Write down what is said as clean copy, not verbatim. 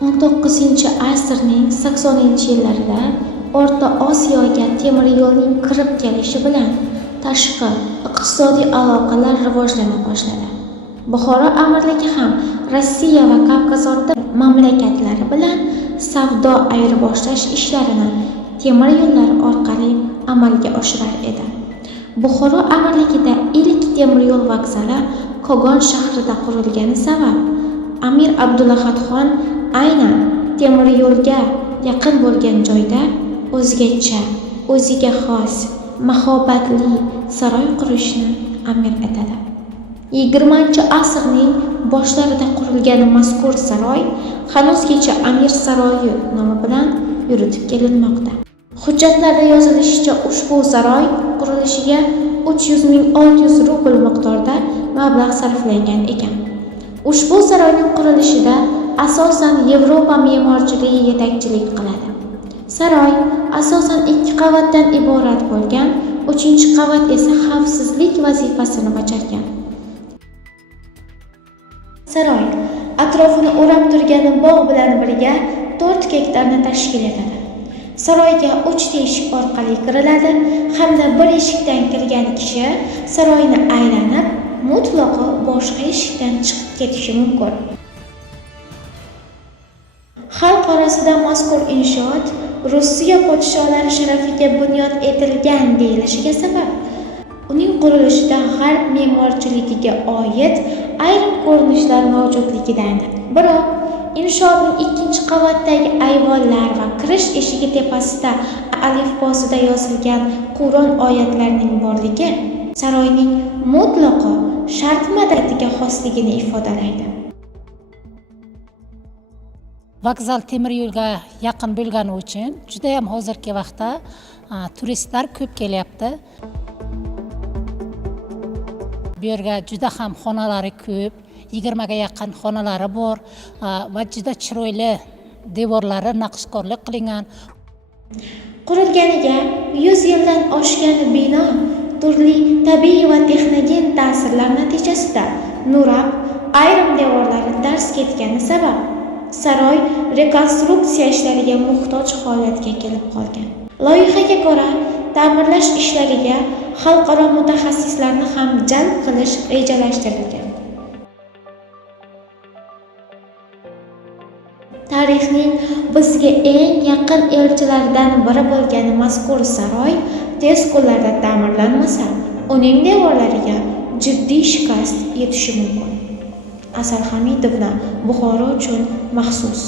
19-asrning 80-yillarida O'rta Osiyoga temir yo'lning kirib kelishi bilan tashqi iqtisodiy aloqalar rivojlana boshladi. Buxoro amirligi ham Rossiya va Kavkazorda mamlakatlari bilan savdo ayirboshlash ishlarini temir yo'llar orqali amalga oshirar edi. Buxoro amirligida ilk temir yo'l vokzali Kogon shahrida qurilgani sabab Amir Abdulahadxon aynan temir yo'lga yaqin bo'lgan joyda o'zgacha, o'ziga xos, mahobatli saroy qurishni amr etadi. 20-asrning boshlarida qurilgan mazkur saroy hanuzgacha Amir saroyi nomi bilan yuritib kelinmoqda. Hujjatlarda yozilishicha, ushbu saroy qurilishiga 300.600 rubl miqdorida mablag' sarflangan ekan. Ushbu saroyning qurilishida asosan Yevropa me'morchiligi yetakchilik qiladi. Saroy asosan 2 qavatdan iborat bo'lgan, 3-qavat esa xavfsizlik vazifasini bajargan. Saroy atrofini o'rab turgan bog' bilan birga 4 gektarni tashkil etadi. Saroyga 3 teshik orqali kiriladi hamda bir eshikdan kirgan kishi saroyni aylanib, mutlaqo boshqa eshikdan chiqib ketishi mumkin. Xalq orasida mazkur inshoot Rossiya podsholari sharafiga bunyod etilgan deyilishiga sabab, uning qurilishida g'arb me'morchiligiga oid ayrim ko'rinishlar mavjudligidan. Biroq inshootning 2-qavatdagi ayvonlar va kirish eshigi tepasida alifbosida yozilgan Qur'on oyatlarining borligi saroyning mutlaqo sharq madaniyatiga xosligini ifodalaydi. Vokzal temir yo'lga yaqin bo'lgani uchun juda ham hozirgi vaqtda turistlar ko'p kelyapti. Bu yerga juda ham xonalari ko'p, 20 ga yaqin xonalari bor va juda chiroyli devorlari naqshkorlik qilingan. Qurilganiga 100 yildan oshgan bino turli tabiiy va texnogen ta'sirlar natijasida nurab, ayrim devorlari darz ketgani sabab saroy rekonstruksiya ishlariga muhtoj holatga kelib qolgan. Loyihaga ko'ra, ta'mirlash ishlariga xalqaro mutaxassislarni ham jalb qilish rejalashtirilgan. Tarixning bizga eng yaqin elchilaridan biri bo'lgan mazkur saroy tez kunlarda ta'mirlanmasa, uning devorlariga jiddiy shikast yetishi mumkin. Asal Hamidovna, Buxoro uchun maxsus.